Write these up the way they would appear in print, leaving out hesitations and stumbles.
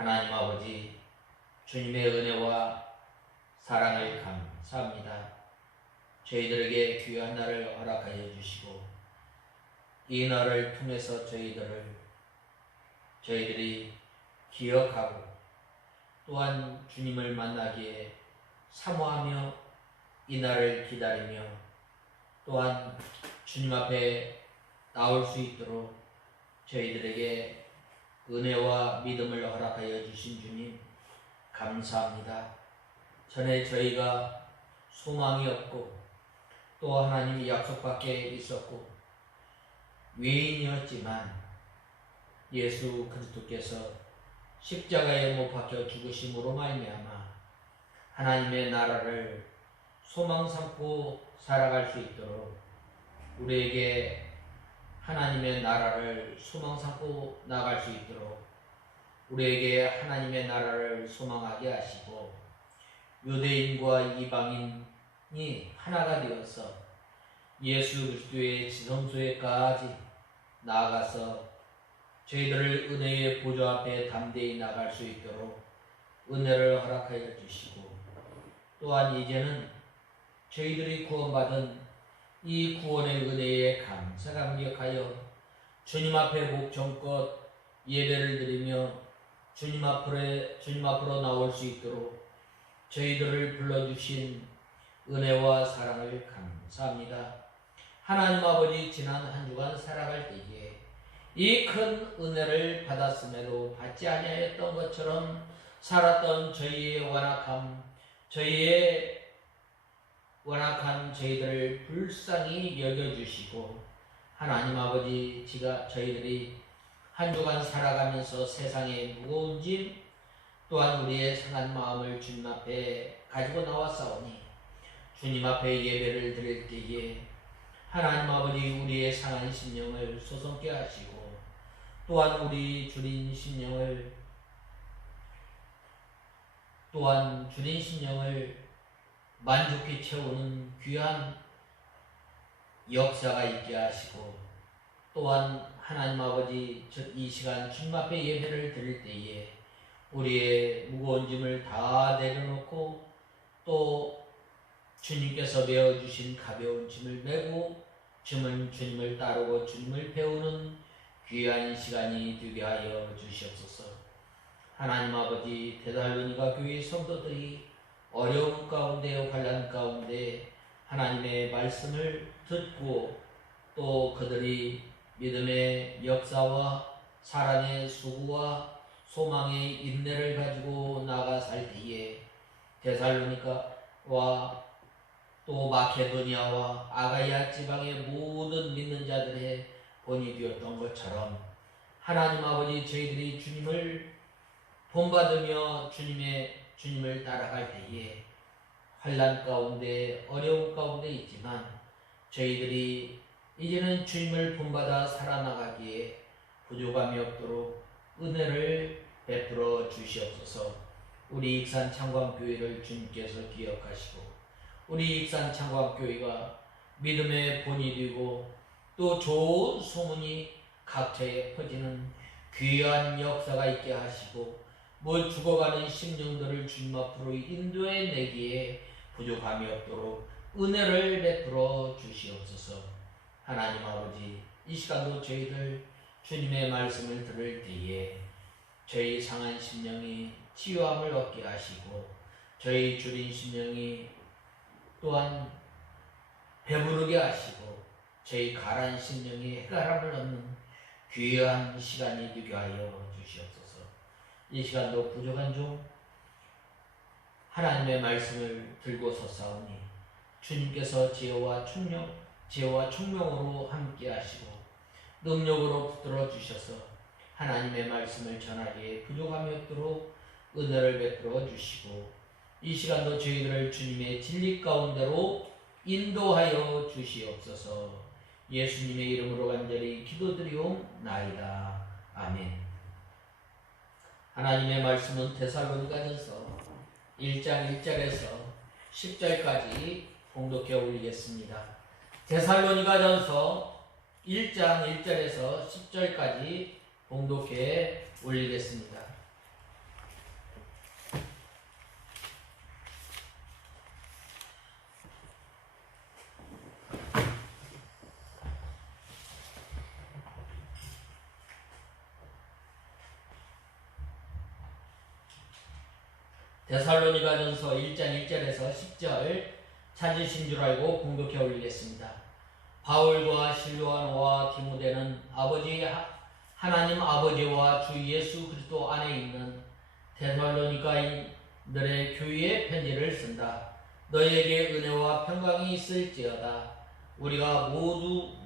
하나님 아버지, 주님의 은혜와 사랑을 감사합니다. 저희들에게 귀한 날을 허락하여 주시고 이 날을 통해서 저희들이 기억하고 또한 주님을 만나기에 사모하며 이 날을 기다리며 또한 주님 앞에 나올 수 있도록 저희들에게 은혜와 믿음을 허락하여 주신 주님 감사합니다. 전에 저희가 소망이 없고 또 하나님의 약속 밖에 있었고 외인이었지만 예수 그리스도께서 십자가에 못 박혀 죽으심으로 말미암아 하나님의 나라를 소망 삼고 살아갈 수 있도록 우리에게 하나님의 나라를 소망 삼고 나갈 수 있도록 우리에게 하나님의 나라를 소망하게 하시고 유대인과 이방인이 하나가 되어서 예수 그리스도의 지성소에까지 나아가서 저희들을 은혜의 보좌 앞에 담대히 나갈 수 있도록 은혜를 허락하여 주시고 또한 이제는 저희들이 구원받은 이 구원의 은혜에 감사 감격하여 주님 앞에 목청껏 예배를 드리며 주님 앞으로 나올 수 있도록 저희들을 불러주신 은혜와 사랑을 감사합니다. 하나님 아버지, 지난 한 주간 살아갈 때에 이 큰 은혜를 받았음에도 받지 아니하였던 것처럼 살았던 저희의 완악한 저희들을 불쌍히 여겨주시고 하나님 아버지, 저희들이 한 주간 살아가면서 세상의 무거운 짐 또한 우리의 상한 마음을 주님 앞에 가지고 나왔사오니 주님 앞에 예배를 드릴 때에 하나님 아버지, 우리의 상한 심령을 소성케 하시고 또한 우리 주린 심령을 만족히 채우는 귀한 역사가 있게 하시고 또한 하나님 아버지, 이 시간 주님 앞에 예배를 드릴 때에 우리의 무거운 짐을 다 내려놓고 또 주님께서 메어주신 가벼운 짐을 메고 주님을 따르고 주님을 배우는 귀한 시간이 되게 하여 주시옵소서. 하나님 아버지, 데살로니가 교회 성도들이 어려움 가운데 환난 가운데 하나님의 말씀을 듣고 또 그들이 믿음의 역사와 사랑의 수고와 소망의 인내를 가지고 나가 살 때에 데살로니가와 또 마케도니아와 아가야 지방의 모든 믿는 자들의 본이 되었던 것처럼 하나님 아버지, 저희들이 주님을 본받으며 주님을 따라갈 때에 환난 가운데 어려움 가운데 있지만 저희들이 이제는 주님을 본받아 살아나가기에 부족함이 없도록 은혜를 베풀어 주시옵소서. 우리 익산 창광교회를 주님께서 기억하시고 우리 익산 창광교회가 믿음의 본이 되고 또 좋은 소문이 각처에 퍼지는 귀한 역사가 있게 하시고 죽어가는 심령들을 주님 앞으로 인도해 내기에 부족함이 없도록 은혜를 베풀어 주시옵소서. 하나님 아버지, 이 시간도 저희들 주님의 말씀을 들을 때에 저희 상한 심령이 치유함을 얻게 하시고 저희 주린 심령이 또한 배부르게 하시고 저희 가란 심령이 해가람을 얻는 귀한 시간이 되게 하여 주시옵소서. 이 시간도 부족한 종 하나님의 말씀을 들고 섰사오니 주님께서 지혜와 총명으로 함께 하시고 능력으로 붙들어 주셔서 하나님의 말씀을 전하기에 부족함이 없도록 은혜를 베풀어 주시고 이 시간도 저희들을 주님의 진리 가운데로 인도하여 주시옵소서. 예수님의 이름으로 간절히 기도드리옵나이다. 아멘. 하나님의 말씀은 데살로니가전서 1장 1절에서 10절까지 봉독해 올리겠습니다. 데살로니가전서 1장 1절에서 10절까지 봉독해 올리겠습니다. 데살로니가전서 1장 1절에서 10절 찾으신 줄 알고 공독해 올리겠습니다. 바울과 실로아와 디모데는 하나님 아버지와 주 예수 그리스도 안에 있는 데살로니가인들의 교회에 편지를 쓴다. 너희에게 은혜와 평강이 있을지어다. 우리가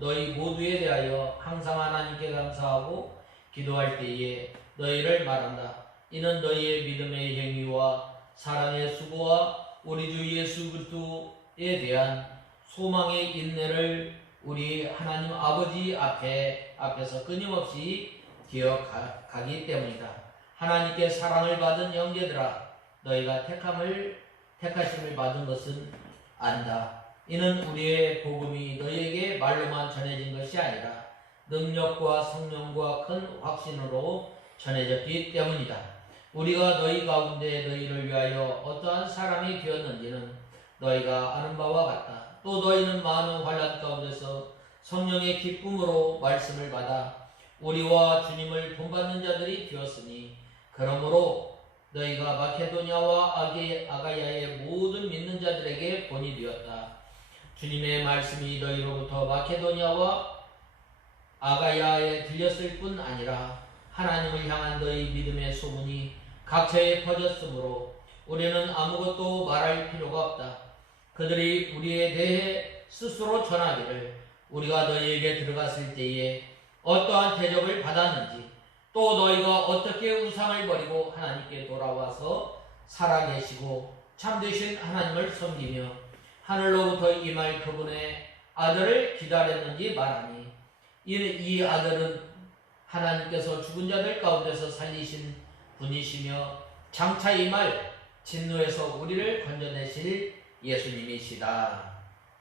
너희 모두에 대하여 항상 하나님께 감사하고 기도할 때에 너희를 말한다. 이는 너희의 믿음의 행위와 사랑의 수고와 우리 주 예수 그리스도에 대한 소망의 인내를 우리 하나님 아버지 앞에서 끊임없이 기억하기 때문이다. 하나님께 사랑을 받은 형제들아, 너희가 택하심을 받은 것은 안다. 이는 우리의 복음이 너희에게 말로만 전해진 것이 아니라 능력과 성령과 큰 확신으로 전해졌기 때문이다. 우리가 너희 가운데 너희를 위하여 어떠한 사람이 되었는지는 너희가 아는 바와 같다. 또 너희는 많은 환난 가운데서 성령의 기쁨으로 말씀을 받아 우리와 주님을 본받는 자들이 되었으니, 그러므로 너희가 마케도냐와 아가야의 모든 믿는 자들에게 본이 되었다. 주님의 말씀이 너희로부터 마케도냐와 아가야에 들렸을 뿐 아니라 하나님을 향한 너희 믿음의 소문이 각처에 퍼졌으므로 우리는 아무것도 말할 필요가 없다. 그들이 우리에 대해 스스로 전하기를 우리가 너희에게 들어갔을 때에 어떠한 대접을 받았는지, 또 너희가 어떻게 우상을 버리고 하나님께 돌아와서 살아계시고 참되신 하나님을 섬기며 하늘로부터 임할 그분의 아들을 기다렸는지 말하니, 이 아들은 하나님께서 죽은 자들 가운데서 살리신 분이시며 장차 임할 진노에서 우리를 건져내실 예수님이시다.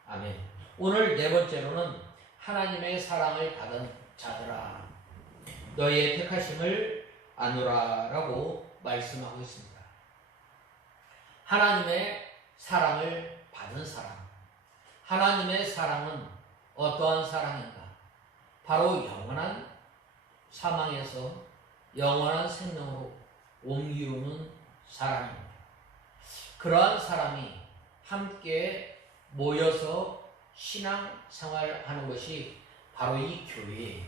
아멘. 오늘 네 번째로는 하나님의 사랑을 받은 자들아, 너희의 택하심을 아노라라고 말씀하고 있습니다. 하나님의 사랑을 받은 사람. 하나님의 사랑은 어떠한 사랑인가? 바로 영원한 사망에서 영원한 생명으로 옮기우는 사랑입니다. 그러한 사람이 함께 모여서 신앙생활하는 것이 바로 이 교회예요.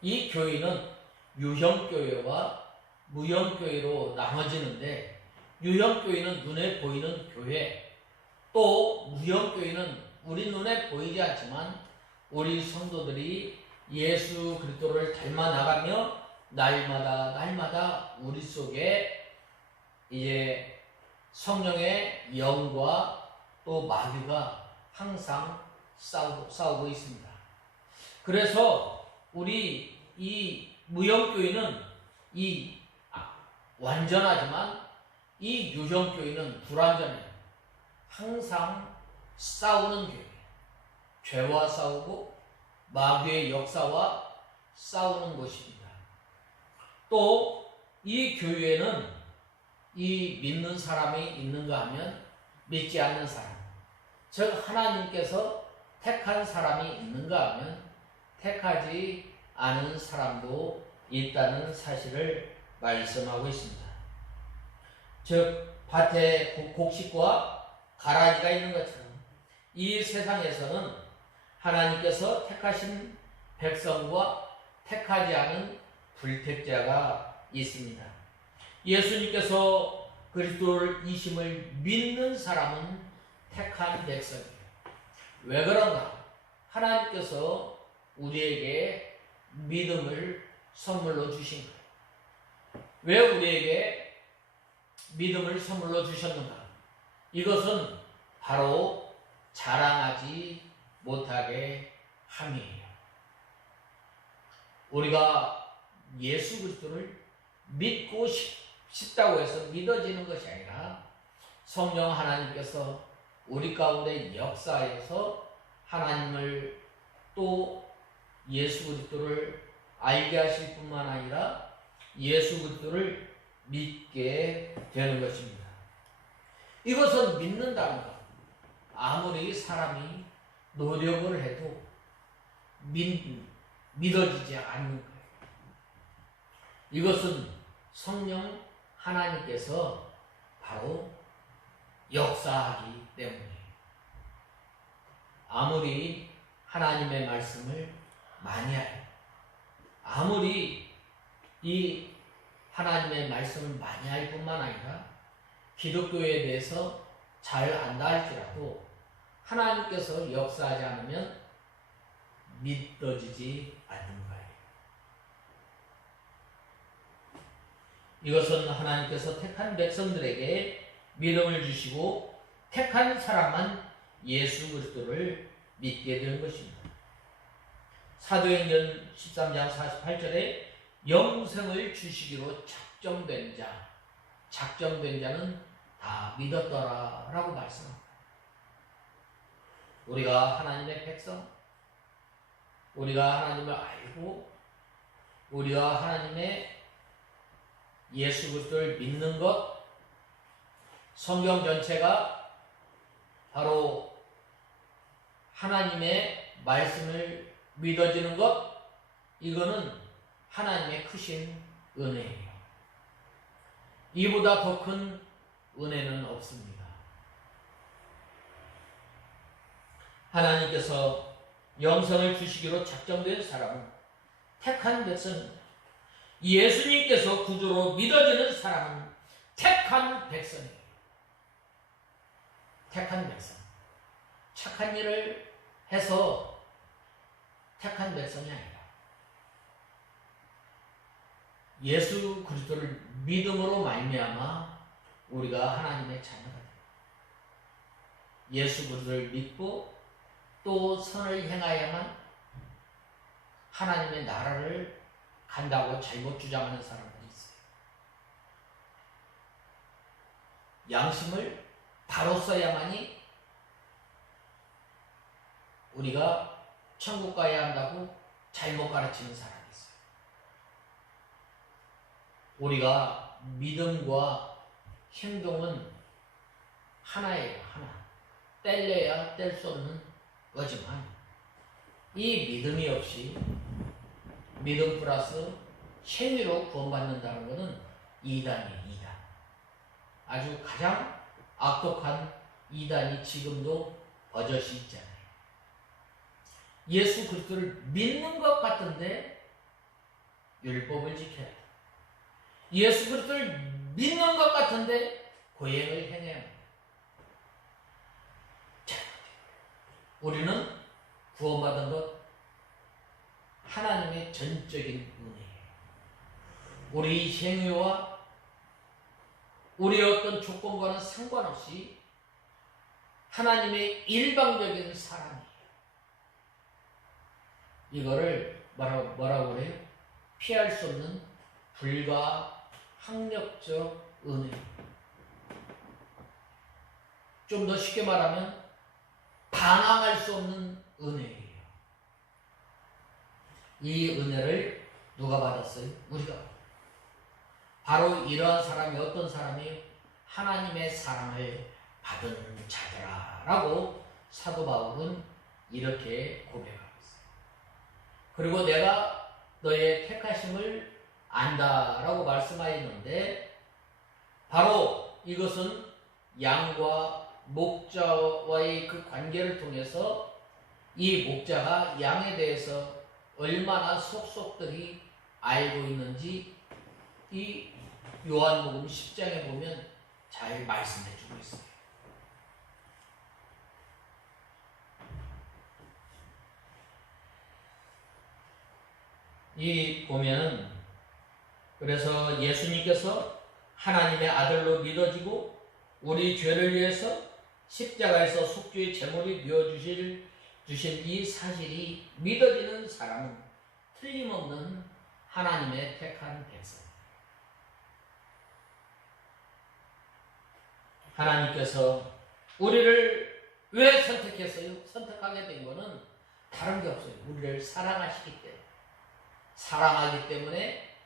이 교회는 유형교회와 무형교회로 나눠지는데, 유형교회는 눈에 보이는 교회, 또 무형교회는 우리 눈에 보이지 않지만 우리 성도들이 예수 그리스도를 닮아 나가며 날마다 우리 속에 이제 성령의 영과 또 마귀가 항상 싸우고 있습니다. 그래서 우리 이 무형교회는 완전하지만 이 유형교회는 불완전해요. 항상 싸우는 교회. 죄와 싸우고 마귀의 역사와 싸우는 것입니다. 또 이 교회에는 이 믿는 사람이 있는가 하면 믿지 않는 사람, 즉 하나님께서 택한 사람이 있는가 하면 택하지 않은 사람도 있다는 사실을 말씀하고 있습니다. 즉 밭에 곡식과 가라지가 있는 것처럼 이 세상에서는 하나님께서 택하신 백성과 택하지 않은 불택자가 있습니다. 예수님께서 그리스도를 이심을 믿는 사람은 택한 백성이에요. 왜 그런가? 하나님께서 우리에게 믿음을 선물로 주신 거예요. 왜 우리에게 믿음을 선물로 주셨는가? 이것은 바로 자랑하지 못하게 함이에요. 우리가 예수 그리스도를 믿고 싶다고 해서 믿어지는 것이 아니라 성령 하나님께서 우리 가운데 역사에서 하나님을 또 예수 그리스도를 알게 하실 뿐만 아니라 예수 그리스도를 믿게 되는 것입니다. 이것은 믿는다는 것. 아무리 사람이 노력을 해도 믿어지지 않는 거예요. 이것은 성령 하나님께서 바로 역사하기 때문이에요. 아무리 하나님의 말씀을 많이 알고, 아무리 이 하나님의 말씀을 많이 알 뿐만 아니라 기독교에 대해서 잘 안다 할지라도 하나님께서 역사하지 않으면 믿어지지 않는 거예요. 이것은 하나님께서 택한 백성들에게 믿음을 주시고 택한 사람만 예수 그리스도를 믿게 되는 것입니다. 사도행전 13장 48절에 영생을 주시기로 작정된 자는 다 믿었더라 라고 말씀합니다. 우리가 하나님의 백성, 우리가 하나님을 알고 우리가 하나님의 예수 그리스도를 믿는 것, 성경 전체가 바로 하나님의 말씀을 믿어지는 것, 이거는 하나님의 크신 은혜예요. 이보다 더 큰 은혜는 없습니다. 하나님께서 영생을 주시기로 작정된 사람은 택한 백성입니다. 예수님께서 구주로 믿어지는 사람은 택한 백성이에요. 택한 백성. 착한 일을 해서 택한 백성이 아니라 예수 그리스도를 믿음으로 말미암아 우리가 하나님의 자녀가 됩니다. 예수 그리스도를 믿고 또 선을 행하야만 하나님의 나라를 간다고 잘못 주장하는 사람들이 있어요. 양심을 바로 써야만이 우리가 천국 가야 한다고 잘못 가르치는 사람이 있어요. 우리가 믿음과 행동은 하나예요. 하나. 뗄래야 뗄 수 없는 거지만 이 믿음이 없이 믿음 플러스 행위로 구원받는다는 것은 이단이에요. 이단. 아주 가장 악독한 이단이 지금도 버젓이 있잖아요. 예수 그리스도를 믿는 것 같은데 율법을 지켜야 돼. 예수 그리스도를 믿는 것 같은데 고행을 행해야 합니다. 자, 우리는 구원받은 것 하나님의 전적인 은혜예요. 우리 행위와 우리 어떤 조건과는 상관없이 하나님의 일방적인 사랑이에요. 이거를 뭐라고 그래요? 피할 수 없는 불가항력적 은혜. 좀 더 쉽게 말하면 반항할 수 없는 은혜예요. 이 은혜를 누가 받았어요? 우리가. 바로 이러한 사람이 어떤 사람이 하나님의 사랑을 받은 자들아라고 사도 바울은 이렇게 고백합니다. 그리고 내가 너의 택하심을 안다라고 말씀하였는데 바로 이것은 양과 목자와의 그 관계를 통해서 이 목자가 양에 대해서 얼마나 속속들이 알고 있는지 이 요한복음 10장에 보면 잘 말씀해 주고 있어요. 이 보면 그래서 예수님께서 하나님의 아들로 믿어지고 우리 죄를 위해서 십자가에서 속죄의 제물이 되어주신 이 사실이 믿어지는 사람은 틀림없는 하나님의 택한 백성. 하나님께서 우리를 왜 선택했어요? 선택하게 된 것은 다른 게 없어요. 우리를 사랑하시기 때문에. 사랑하기 때문에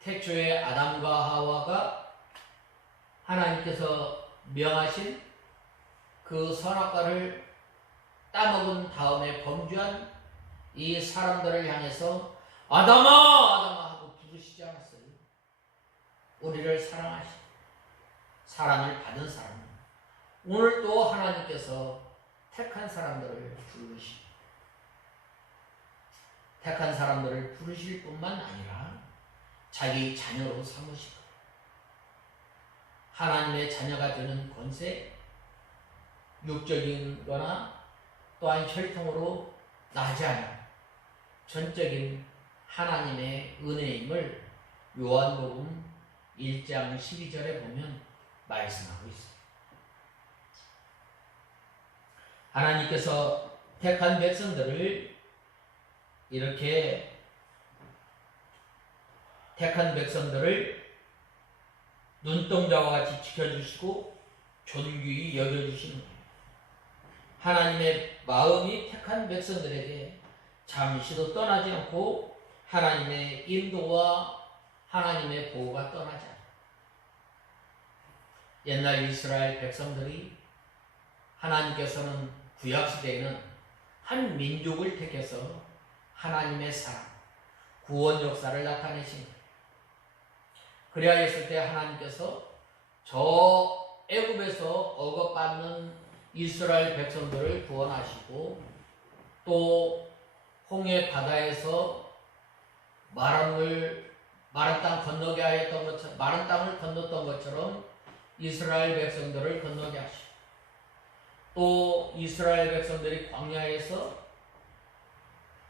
태초에 아담과 하와가 하나님께서 명하신 그 선악과를 따먹은 다음에 범죄한 이 사람들을 향해서 아담아 아담아 하고 부르시지 않았어요. 우리를 사랑을 받은 사람, 오늘 또 하나님께서 택한 사람들을 부르실 뿐만 아니라 자기 자녀로 삼으실 거예요. 하나님의 자녀가 되는 권세, 육적인 거나 또한 혈통으로 나지 않아 전적인 하나님의 은혜임을 요한복음 1장 12절에 보면 말씀하고 있어요. 하나님께서 택한 백성들을 눈동자와 같이 지켜주시고 존귀히 여겨주시는 거예요. 하나님의 마음이 택한 백성들에게 잠시도 떠나지 않고 하나님의 인도와 하나님의 보호가 떠나지 않아요. 옛날 이스라엘 백성들이 하나님께서는 구약시대에는 한 민족을 택해서 하나님의 사랑, 구원 역사를 나타내신 거예요. 그래야 했을 때 하나님께서 저 애굽에서 억압받는 이스라엘 백성들을 구원하시고 또 홍해 바다에서 마른 땅 건너게 하였던 것처럼, 마른 땅을 건넜던 것처럼 이스라엘 백성들을 건너게 하시고 또 이스라엘 백성들이 광야에서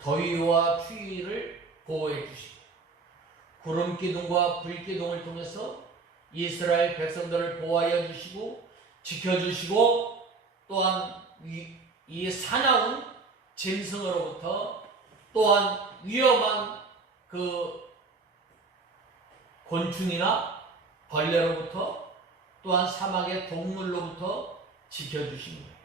더위와 추위를 보호해 주시고 구름 기둥과 불 기둥을 통해서 이스라엘 백성들을 보호하여 주시고 지켜주시고 또한 이 사나운 짐승으로부터 또한 위험한 그 곤충이나 벌레로부터 또한 사막의 동물로부터 지켜주신 거예요.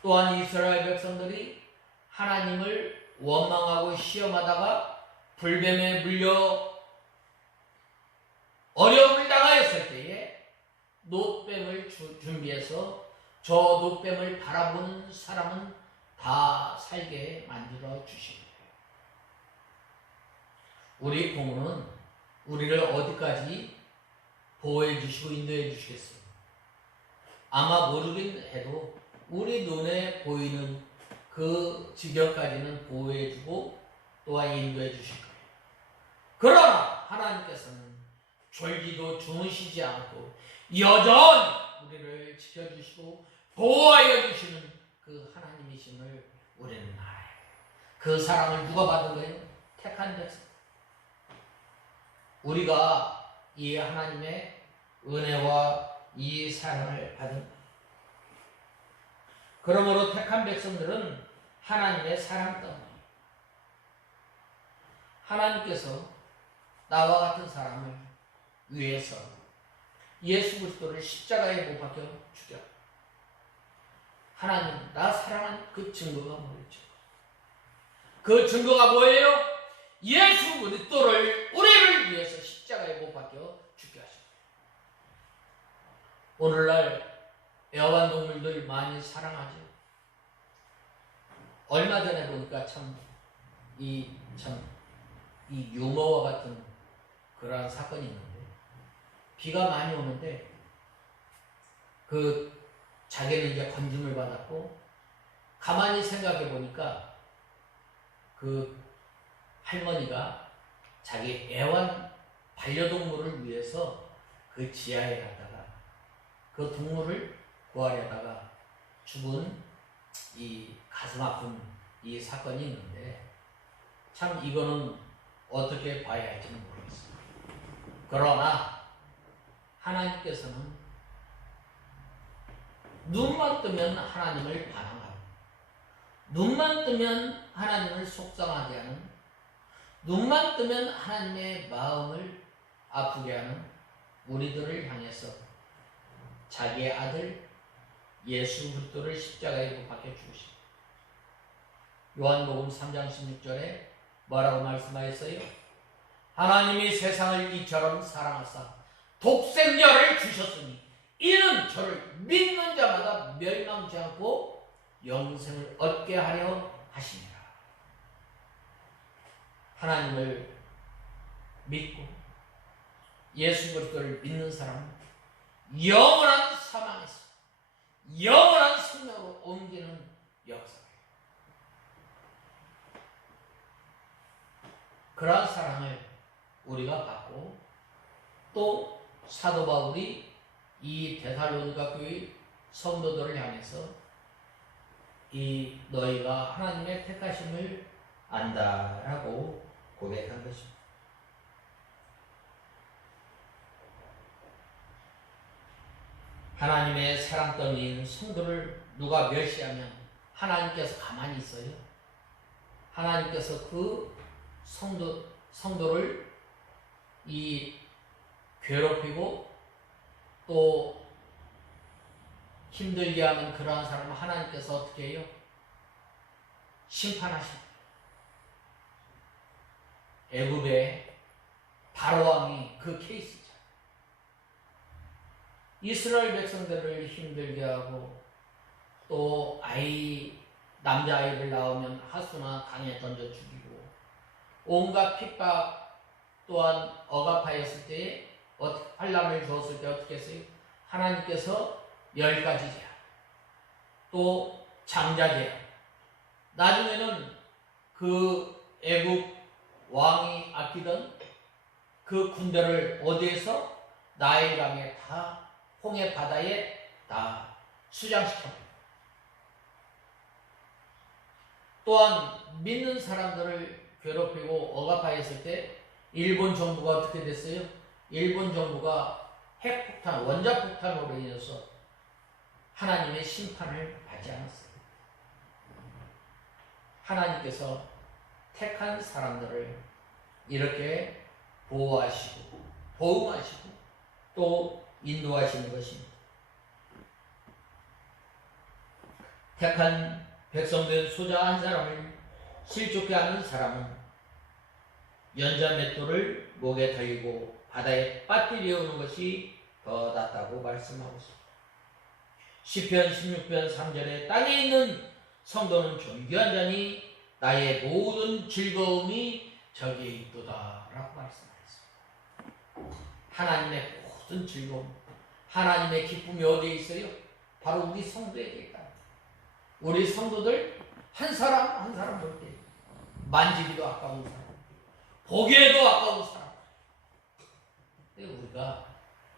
또한 이스라엘 백성들이 하나님을 원망하고 시험하다가 불뱀에 물려 어려움을 당하였을 때에 놋뱀을 준비해서 저 놋뱀을 바라보는 사람은 다 살게 만들어 주신 거예요. 우리 부모는 우리를 어디까지 보호해 주시고 인도해 주시겠어요? 아마 모르긴 해도 우리 눈에 보이는 그 지경까지는 보호해 주고 또한 인도해 주실 거예요. 그러나 하나님께서는 졸지도 주무시지 않고 여전히 우리를 지켜주시고 보호하여 주시는 그 하나님이심을 우리는 알아요. 그 사랑을 누가 받은 거예요? 택한 백성. 우리가 이 하나님의 은혜와 이 사랑을 받은 거예요. 그러므로 택한 백성들은 하나님의 사랑 때문에 하나님께서 나와 같은 사람을 위해서 예수 그리스도를 십자가에 못 박혀 죽여. 하나님 나 사랑한 그 증거가 뭐였죠? 그 증거가 뭐예요? 예수 그리스도를 우리를 위해서 십자가에 못 박혀 죽게 하셨어요. 오늘날 애완동물들 많이 사랑하죠. 얼마 전에 보니까 이 유머와 같은 그러한 사건이 있는데 비가 많이 오는데 그 자기는 이제 건짐을 받았고 가만히 생각해 보니까 그 할머니가 자기 애완 반려동물을 위해서 그 지하에 갔다가 그 동물을 구하려다가 죽은 이 가슴 아픈 이 사건이 있는데 참 이거는 어떻게 봐야 할지는 모르겠어요. 그러나 하나님께서는 눈만 뜨면 하나님을 반항하는, 눈만 뜨면 하나님을 속상하게 하는, 눈만 뜨면 하나님의 마음을 아프게 하는 우리들을 향해서 자기의 아들 예수 그리스도를 십자가에 못 박혀 죽으십니다. 요한복음 3장 16절에 뭐라고 말씀하였어요? 하나님이 세상을 이처럼 사랑하사 독생자를 주셨으니 이는 저를 믿는 자마다 멸망치 않고 영생을 얻게 하려 하시니라. 하나님을 믿고 예수 그리스도를 믿는 사람은 영원한 사망에서 영원한 생명으로 옮기는 역사. 그러한 사랑을 우리가 받고, 또 사도 바울이 이 데살로니가 교회 성도들을 향해서 이 너희가 하나님의 택하심을 안다라고 고백한 것입니다. 하나님의 사랑덩이인 성도를 누가 멸시하면 하나님께서 가만히 있어요? 하나님께서 그 성도를 이 괴롭히고 또 힘들게 하는 그러한 사람을 하나님께서 어떻게 해요? 심판하십니다. 애굽의 바로왕이 그 케이스죠. 이스라엘 백성들을 힘들게 하고, 또 남자아이를 낳으면 하수나 강에 던져 죽이고, 온갖 핍박 또한 억압하였을 때에 환난을 주었을 때 어떻게 했어요? 하나님께서 10가지 죄악, 또 장자죄악, 나중에는 그 애굽 왕이 아끼던 그 군대를 어디에서? 나일강에 다, 홍해 바다에 다 수장시켰습니다. 또한 믿는 사람들을 괴롭히고 억압하였을 때 일본 정부가 어떻게 됐어요? 일본 정부가 핵폭탄, 원자폭탄으로 인해서 하나님의 심판을 받지 않았어요. 하나님께서 택한 사람들을 이렇게 보호하시고 보호하시고 또 인도하시는 것입니다. 택한 백성된 소자 한 사람을 실족해 하는 사람은 연자 맷돌을 목에 달고 바다에 빠뜨려 오는 것이 더 낫다고 말씀하고 있습니다. 시편 16편 3절에 땅에 있는 성도는 존귀한 자니 나의 모든 즐거움이 저기에 있도다 라고 말씀하셨습니다. 하나님의 모든 즐거움, 하나님의 기쁨이 어디에 있어요? 바로 우리 성도에게 있다. 우리 성도들 한 사람 한 사람 볼 때 만지기도 아까운 사람, 보기에도 아까운 사람. 우리가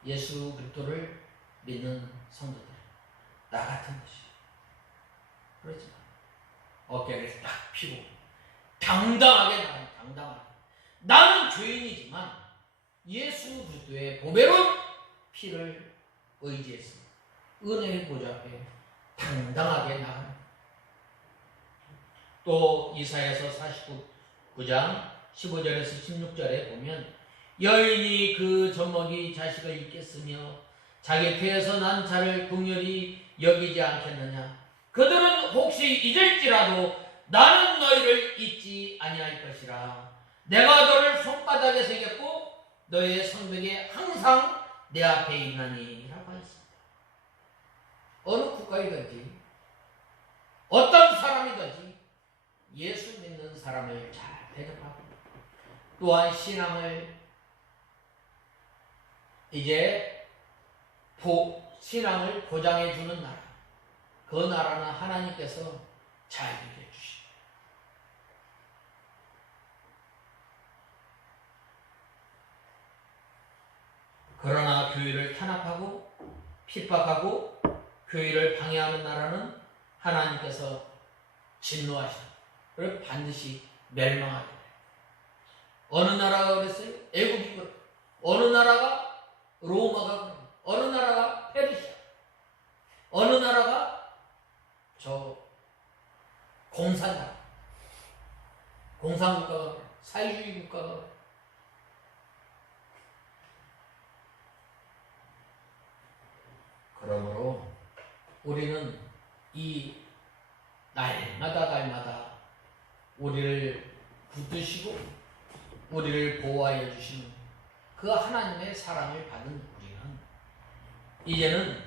예수 그리스도를 믿는 성도들, 나 같은 것이죠. 그렇지만 어깨를 딱 펴고 당당하게 나는 죄인이지만 예수 그리스도의 보배로운 피를 의지해서 은혜의 보좌 앞에 당당하게 나가는. 또 이사야서 49장 15절에서 16절에 보면 여인이 그 젖먹이 자식을 잊겠으며 자기 태에서 난 자를 긍휼히 여기지 않겠느냐. 그들은 혹시 잊을지라도 나는 너희를 잊지 아니할 것이라. 내가 너를 손바닥에 새겼고 너희의 성벽에 항상 내 앞에 있나니 라고 했습니다. 어느 국가이든지 어떤 사람이든지 예수 믿는 사람을 잘 대접하고 또한 신앙을 신앙을 보장해 주는 나라, 그 나라는 하나님께서 잘 이루어 주십니다. 그러나 교회를 탄압하고 핍박하고 교회를 방해하는 나라는 하나님께서 진노하시고 그걸 반드시 멸망하게 돼요. 어느 나라가 그랬어요? 애국이 그렇고, 어느 나라가 로마가 그렇고, 어느 나라가 페르시아, 어느 나라가 저 공산나라, 공산국가가 그렇고, 사회주의 국가가 그렇고. 그러므로 우리는 이 날마다 우리를 붙드시고 우리를 보호하여 주시는 그 하나님의 사랑을 받은 우리는 이제는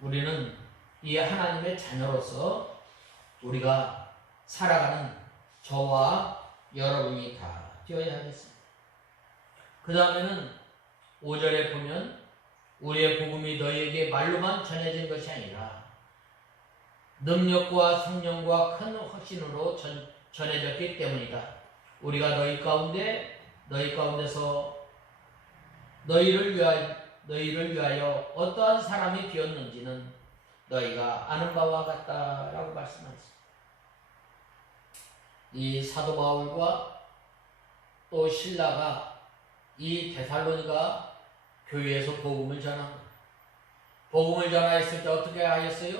우리는 이 하나님의 자녀로서 우리가 살아가는 저와 여러분이 다 되어야 하겠습니다. 그 다음에는 5절에 보면 우리의 복음이 너희에게 말로만 전해진 것이 아니라 능력과 성령과 큰 확신으로 전해졌기 때문이다. 우리가 너희 가운데서 너희를 위하여 어떠한 사람이 되었는지는 너희가 아는 바와 같다라고 말씀하셨습니다. 이 사도 바울과 또 실라가 이 데살로니가 교회에서 복음을 전합니다. 복음을 전하였을 때 어떻게 하였어요?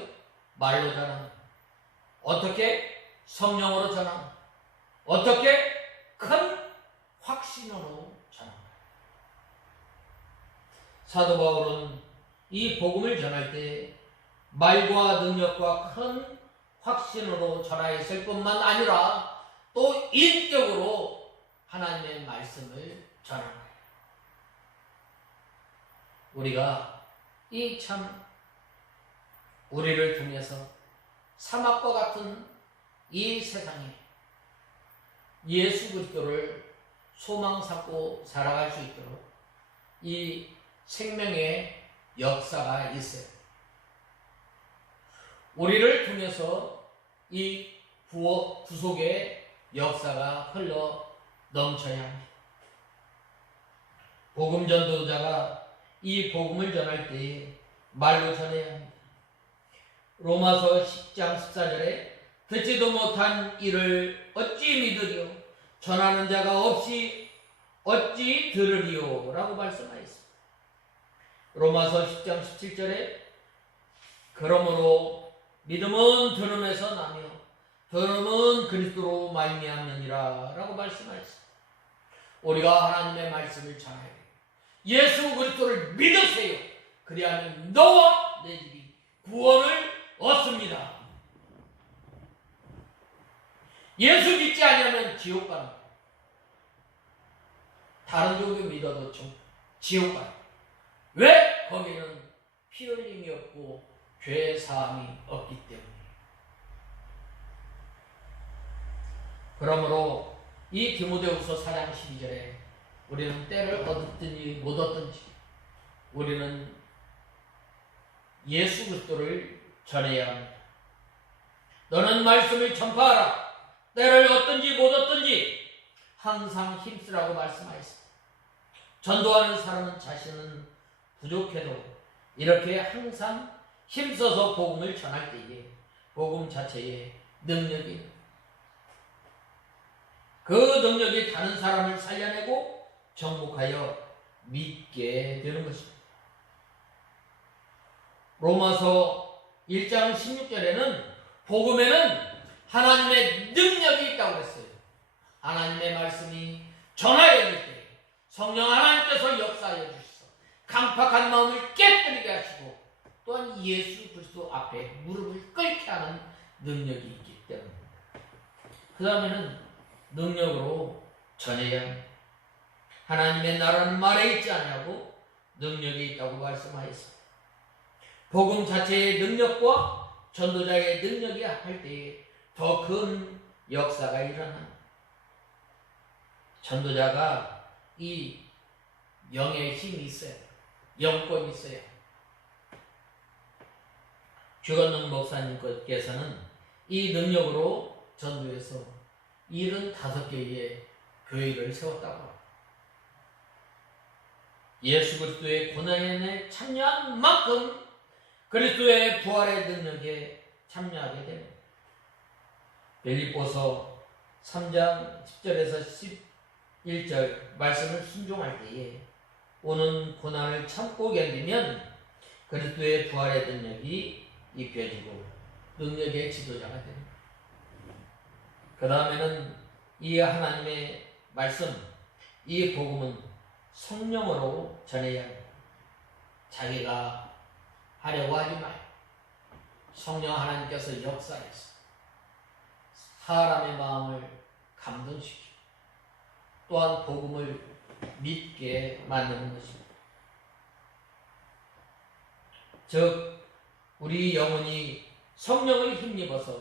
말로 전합니다. 어떻게? 성령으로 전합니다. 어떻게? 큰 확신으로 전합니다. 사도 바울은 이 복음을 전할 때 말과 능력과 큰 확신으로 전하였을 뿐만 아니라 또 인격으로 하나님의 말씀을 전합니다. 우리가 이 참 우리를 통해서 사막과 같은 이 세상에 예수 그리스도를 소망 삼고 살아갈 수 있도록 이 생명의 역사가 있어요. 우리를 통해서 이 구속의 역사가 흘러 넘쳐야 합니다. 복음 전도자가 이 복음을 전할 때 말로 전해야 합니다. 로마서 10장 14절에 듣지도 못한 이를 어찌 믿으리요? 전하는 자가 없이 어찌 들으리요? 라고 말씀하였습니다. 로마서 10장 17절에 그러므로 믿음은 들음에서 나며 들음은 그리스도로 말미암느니라 라고 말씀하였습니다. 우리가 하나님의 말씀을 전해야 돼요. 예수 그리스도를 믿으세요. 그리하면 너와 내 집이 구원을 얻습니다. 예수 믿지 않으면 지옥 갑니다. 다른 종교 믿어도 지옥 가요. 왜? 거기는 피 흘림이 없고 죄 사함이 없기 때문에. 그러므로 이 디모데후서 4장 12절에 우리는 때를 얻었든지 못 얻든지 우리는 예수 그리스도를 전해야 합니다. 너는 말씀을 전파하라. 때를 얻든지 못 얻든지 항상 힘쓰라고 말씀하셨습니다. 전도하는 사람은 자신은 부족해도 이렇게 항상 힘써서 복음을 전할 때에 복음 자체에 능력이 있는 그 능력이 다른 사람을 살려내고 정복하여 믿게 되는 것입니다. 로마서 1장 16절에는 복음에는 하나님의 능력이 있다고 했어요. 하나님의 말씀이 전하여질 때 성령 하나님께서 역사하여 주셔서 강팍한 마음을 깨뜨리게 하시고 또한 예수 그리스도 앞에 무릎을 꿇게 하는 능력이 있기 때문입니다. 그 다음에는 능력으로 전해야 합니다. 하나님의 나라는 말에 있지 않냐고 능력이 있다고 말씀하였습니다. 복음 자체의 능력과 전도자의 능력이 합할 때에 더 큰 역사가 일어납니다. 전도자가 이 영의 힘이 있어요. 영권이 있어요. 주건능 목사님께서는 이 능력으로 전도해서 75개의 교회를 세웠다고 합니다. 예수 그리스도의 고난에 참여한 만큼 그리스도의 부활의 능력에 참여하게 됩니다. 빌립보서 3장 10절에서 11절 말씀을 순종할 때에 오는 고난을 참고 견디면 그리스도의 부활의 능력이 입혀지고 능력의 지도자가 됩니다. 그 다음에는 이 하나님의 말씀, 이 복음은 성령으로 전해야 합니다. 자기가 하려고 하지 마요. 성령 하나님께서 역사해서 사람의 마음을 감동시키고 또한 복음을 믿게 만드는 것입니다. 즉 우리 영혼이 성령을 힘입어서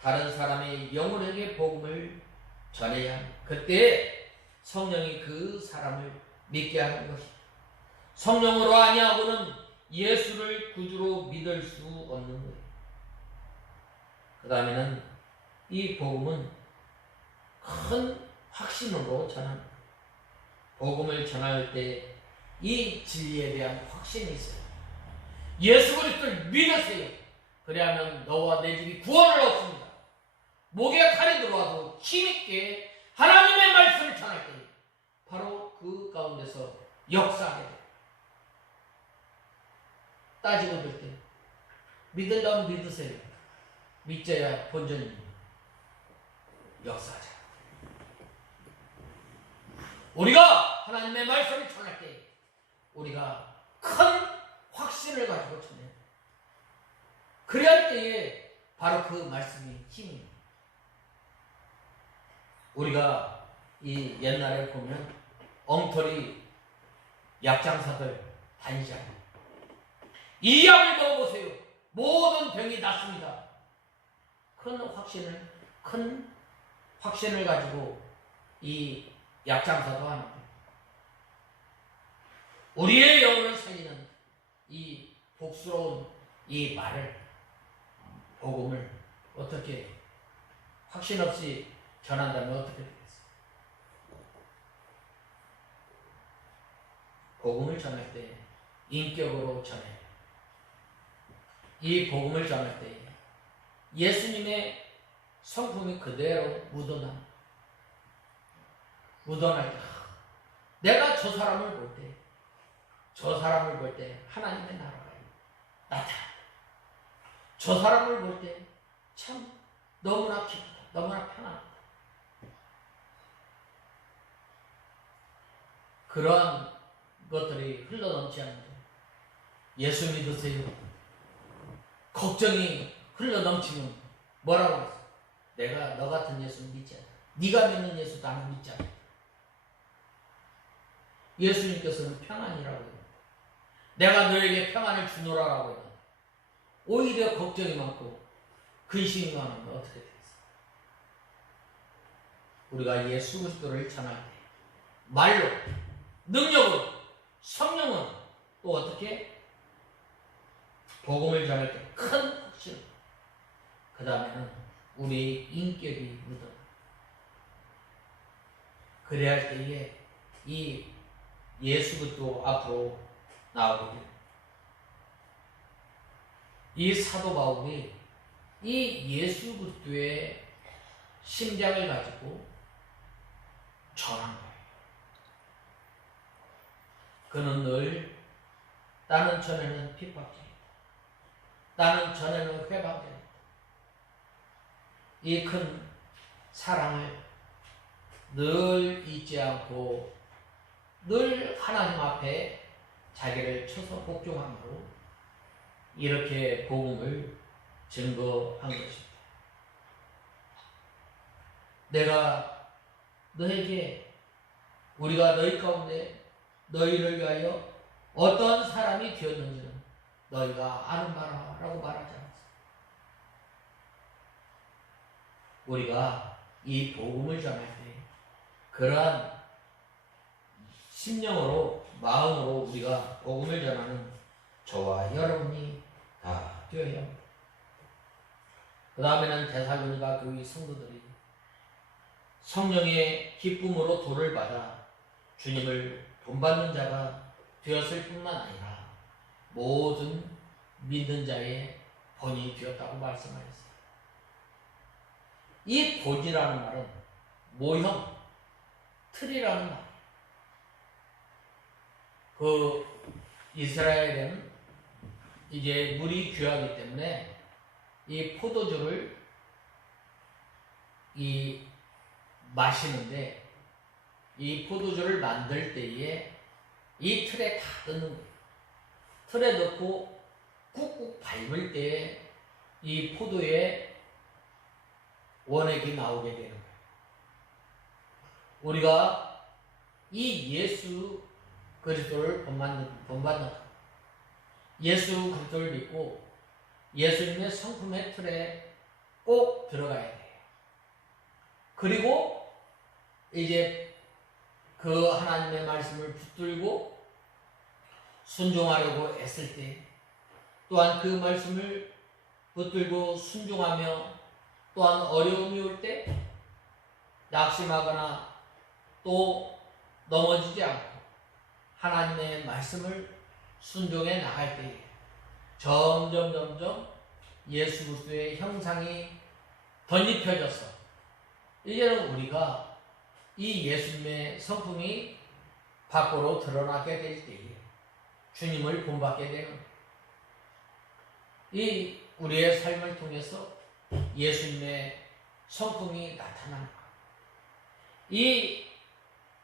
다른 사람의 영혼에게 복음을 전해야 합니다. 그때 성령이 그 사람을 믿게 하는 것입니다. 성령으로 아니하고는 예수를 구주로 믿을 수 없는 거예요. 그 다음에는 이 복음은 큰 확신으로 전합니다. 복음을 전할 때 이 진리에 대한 확신이 있어요. 예수 그리스도를 믿으세요. 그래야면 너와 내 집이 구원을 얻습니다. 목에 칼이 들어와도 힘있게 하나님의 말씀을 전할 때 바로 그 가운데서 역사하게 돼요. 따지고 들 때 믿으려면 믿으세요. 믿져야 본전입니다. 역사하자. 우리가 하나님의 말씀을 전할 때 우리가 큰 확신을 가지고 전해요. 그래야 할 때에 바로 그 말씀이 힘입니다. 우리가 이 옛날에 보면 엉터리 약장사들 다니잖아요. 이 약을 먹어보세요. 모든 병이 낫습니다. 큰 확신을 가지고 이 약장사도 하는데 우리의 영혼을 살리는 이 복스러운 이 말을 복음을 어떻게 확신 없이 전한다면 어떻게 되겠어요? 복음을 전할 때 인격으로 전해요. 이 복음을 전할 때 예수님의 성품이 그대로 묻어날 때 내가 저 사람을 볼 때 하나님의 나라가 나타나. 저 사람을 볼 때 참 너무나 기쁘다. 너무나 편안하다. 그러한 것들이 흘러넘지 않는데 예수 믿으세요. 걱정이 흘러넘치면 뭐라고 했어? 내가 너 같은 예수는 믿지 않아. 네가 믿는 예수 나는 믿지 않아. 예수님께서는 평안이라고 해요. 내가 너에게 평안을 주노라라고 해요. 오히려 걱정이 많고 근심이 많으면 어떻게 되겠어요? 우리가 예수 그리스도를 전할 때 말로, 능력으로, 성령은 또 어떻게? 복음을 전할 때 큰 확신. 그 다음에는 우리의 인격이 묻어. 그래야 할 때에 이 예수 그리스도 앞으로 나오게 돼요. 이 사도 바울이 이 예수 그리스도의 심장을 가지고 전한 거예요. 그는 늘 나는 전에는 핍박자이다. 나는 전에는 회방자이다. 이 큰 사랑을 늘 잊지 않고 늘 하나님 앞에 자기를 쳐서 복종함으로 이렇게 복음을 증거한 것입니다. 내가 너에게 우리가 너희 가운데 너희를 위하여 어떤 사람이 되었는지는 너희가 아는 바라라고 말하지 않았어. 우리가 이 복음을 전할 때 그러한 심령으로 마음으로 우리가 복음을 전하는 저와 여러분이 다 되어야 합니다. 그 다음에는 데살로니가 교회 성도들이 성령의 기쁨으로 도를 받아 주님을 본받는 자가 되었을 뿐만 아니라 모든 믿는 자의 본이 되었다고 말씀하셨어요. 이 본이라는 말은 모형, 틀이라는 말. 그 이스라엘에는 이제 물이 귀하기 때문에 이 포도주를 마시는데 이 포도주를 만들 때에 이 틀에 다 넣는 거예요. 틀에 넣고 꾹꾹 밟을 때에 이 포도의 원액이 나오게 되는 거예요. 우리가 이 예수 그리스도를 본받는 예수 그리스도를 믿고 예수님의 성품의 틀에 꼭 들어가야 돼요. 그리고 이제 그 하나님의 말씀을 붙들고 순종하려고 애쓸 때, 또한 그 말씀을 붙들고 순종하며 또한 어려움이 올 때 낙심하거나 또 넘어지지 않고 하나님의 말씀을 순종해 나갈 때에 점점 예수 그리스도의 형상이 덧입혀져서 이제는 우리가 이 예수님의 성품이 밖으로 드러나게 될 때에 주님을 본받게 되는, 이 우리의 삶을 통해서 예수님의 성품이 나타납니다.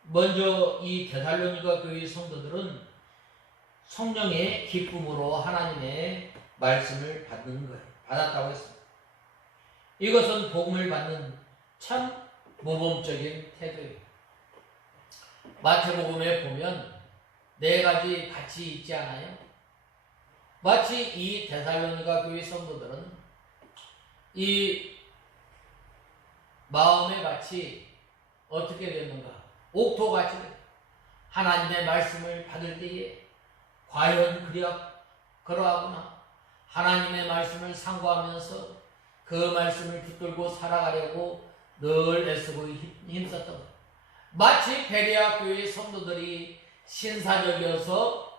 먼저 이 데살로니가 교회 성도들은 성령의 기쁨으로 하나님의 말씀을 받았다고 했습니다. 이것은 복음을 받는 참 모범적인 태도예요. 마태복음에 보면 4가지 밭이 있지 않아요? 마치 이 데살로니가 교회 성도들은 이 마음의 밭이 어떻게 됐는가? 옥토같이 하나님의 말씀을 받을 때에 과연 그러하구나. 하나님의 말씀을 상고하면서 그 말씀을 붙들고 살아가려고 늘 애쓰고 힘썼던 것. 마치 베레아 교회 성도들이 신사적이어서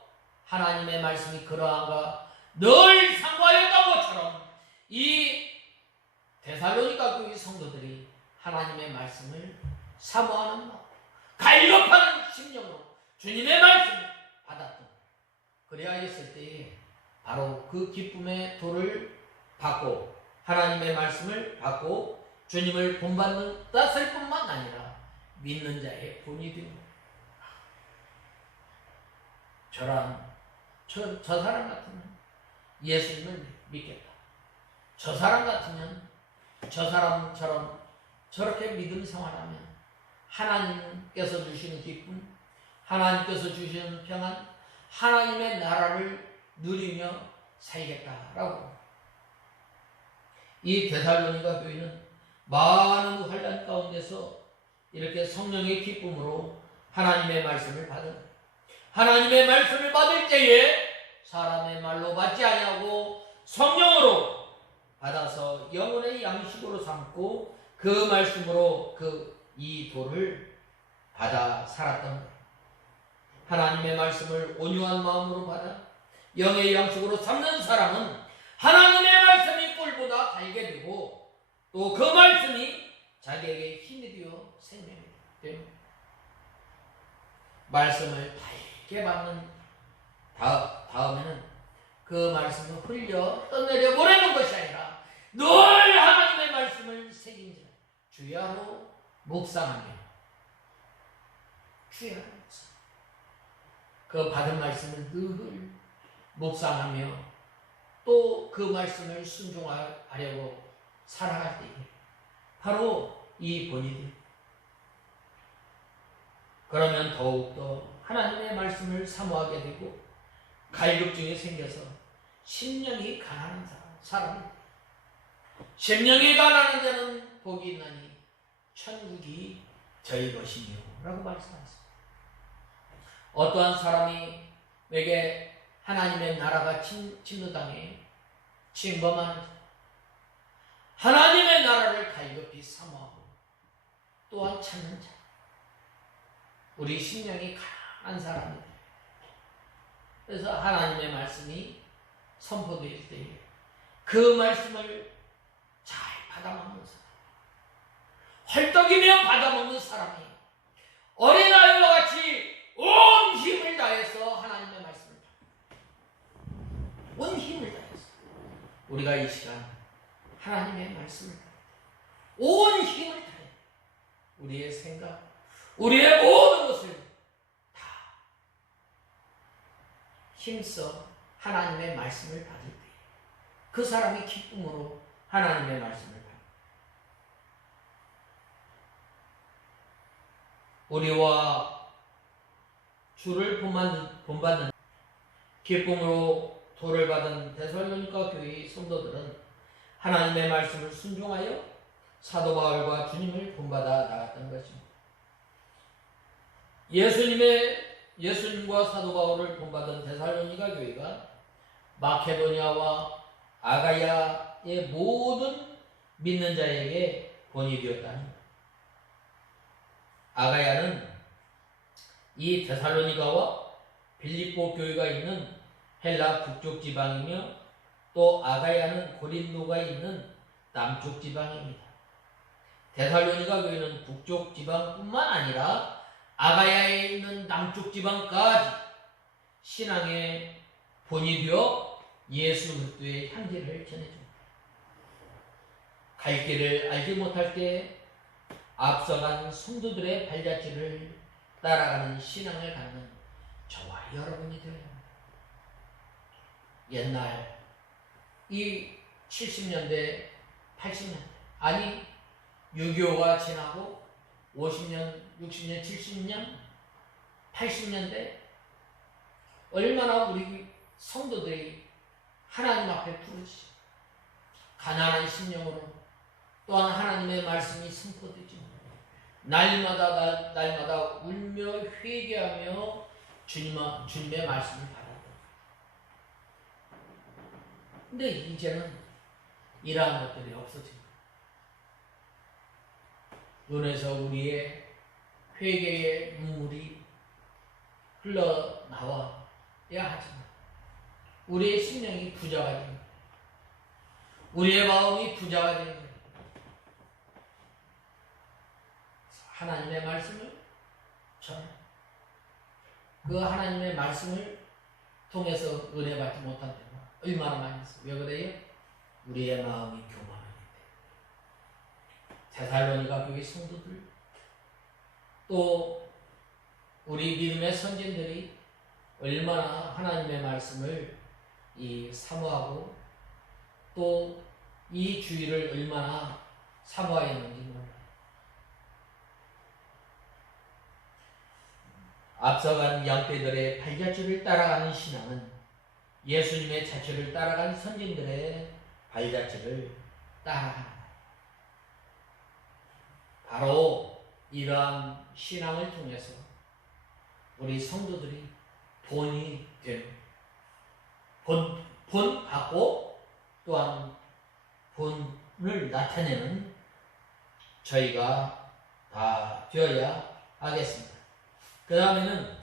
하나님의 말씀이 그러한가 늘 상고하였던 것처럼 이 데살로니가 교회 성도들이 하나님의 말씀을 사모하는 마음, 갈급하는 심령으로 주님의 말씀을 받았던, 그래야 했을 때에 바로 그 기쁨의 도를 받고 하나님의 말씀을 받고 주님을 본받는 땄을 뿐만 아니라 믿는 자의 본이 됩니다. 저 사람 같으면 예수님을 믿겠다. 저 사람 같으면 저 사람처럼 저렇게 믿음 생활하면 하나님께서 주시는 기쁨, 하나님께서 주시는 평안, 하나님의 나라를 누리며 살겠다라고. 이 데살로니가 교회는 많은 환난 가운데서 이렇게 성령의 기쁨으로 하나님의 말씀을 받은, 하나님의 말씀을 받을 때에 사람의 말로 받지 아니하고 성령으로 받아서 영혼의 양식으로 삼고 그 말씀으로 이 도를 받아 살았던 거예요. 하나님의 말씀을 온유한 마음으로 받아 영의 양식으로 삼는 사람은 하나님의 말씀이 꿀보다 달게 되고 또 그 말씀이 자기에게 힘이 되어 생명이 됩니다. 말씀을 달게 받는 다음에는 그 말씀을 흘려 떠내려 보내는 것이 아니라 늘 하나님의 말씀을 새김질하며 주야로 묵상하며 주야로 묵상, 그 받은 말씀을 늘 묵상하며 또 그 말씀을 순종하려고 살아갈 때에 바로 이 본이들. 그러면 더욱더 하나님의 말씀을 사모하게 되고 갈급증이 생겨서 심령이 가난한 사람이, 심령이 가난한 자는 복이 있나니 천국이 저희 것이며 라고 말씀하셨습니다. 어떠한 사람에게 하나님의 나라가 침노당해 침범하는 자, 하나님의 나라를 갈급히 사모하고 또한 찾는 자, 우리 심령이 강한 사람이다. 그래서 하나님의 말씀이 선포될 때에 그 말씀을 잘 받아먹는 사람, 헐떡이며 받아먹는 사람이 어린아이와 같이 온 힘을 다해서 하나님의 말씀을 온 힘을 다해서 우리가 이 시간 하나님의 말씀을 온 힘을 다해 우리의 생각, 우리의 모든 것을 다 힘써 하나님의 말씀을 받을 때 그 사람이 기쁨으로 하나님의 말씀을 받습니다. 우리와 주를 본받는 기쁨으로 도를 받은 데살로니가 교회의 성도들은 하나님의 말씀을 순종하여 사도 바울과 주님을 본받아 나갔던 것입니다. 예수님과 사도 바울을 본받은 데살로니가 교회가 마케도니아와 아가야의 모든 믿는 자에게 본이 되었다니. 아가야는 이 데살로니가와 빌립보 교회가 있는 헬라 북쪽 지방이며 또 아가야는 고린도가 있는 남쪽 지방입니다. 데살로니가 교회는 북쪽 지방뿐만 아니라 아가야에 있는 남쪽 지방까지 신앙의 본이 되어 예수 그리스도의 향기를 전해줍니다. 갈 길을 알지 못할 때 앞서간 성도들의 발자취를 따라가는 신앙을 갖는 저와 여러분이 되어야 합니다. 옛날 이 70년대, 80년대 아니 6.25가 지나고 50년, 60년, 70년, 80년대 얼마나 우리 성도들이 하나님 앞에 부르시 가난한 심령으로 또한 하나님의 말씀이 선포되죠. 날마다 울며 회개하며 주님의 말씀을 받았다. 근데 이제는 이러한 것들이 없어집니다. 눈에서 우리의 회개의 눈물이 흘러나와야 하지만 우리의 심령이 부자가 됩니다. 우리의 마음이 부자가 됩니다. 하나님의 말씀을 전해 그 하나님의 말씀을 통해서 은혜 받지 못한 때가 얼마나 많이 있어요. 왜 그래요? 우리의 마음이 교만하기 때문에. 데살로니가 교회 성도들 또 우리 믿음의 선진들이 얼마나 하나님의 말씀을 사모하고 또 이 주의를 얼마나 사모하였는지 몰라요. 앞서간 양떼들의 발자취를 따라가는 신앙은 예수님의 자취를 따라간 선진들의 발자취를 따라가는 바로 이러한 신앙을 통해서 우리 성도들이 본이 되는 본 받고 또한 본을 나타내는 저희가 다 되어야 하겠습니다. 그 다음에는